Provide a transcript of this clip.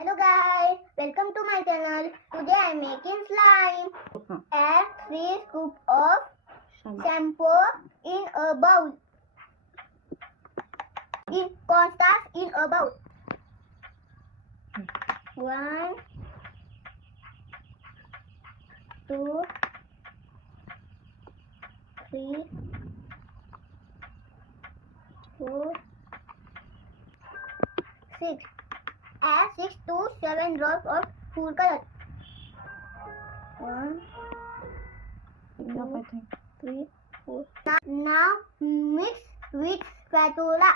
Hello guys, welcome to my channel. Today I am making slime. Add 3 scoops of shampoo in a bowl. In cornstarch in a bowl. 1, 2, 3, 4, 6. Add 6 to 7 drops of food color. 1, 2, 3, 4. Now mix with spatula.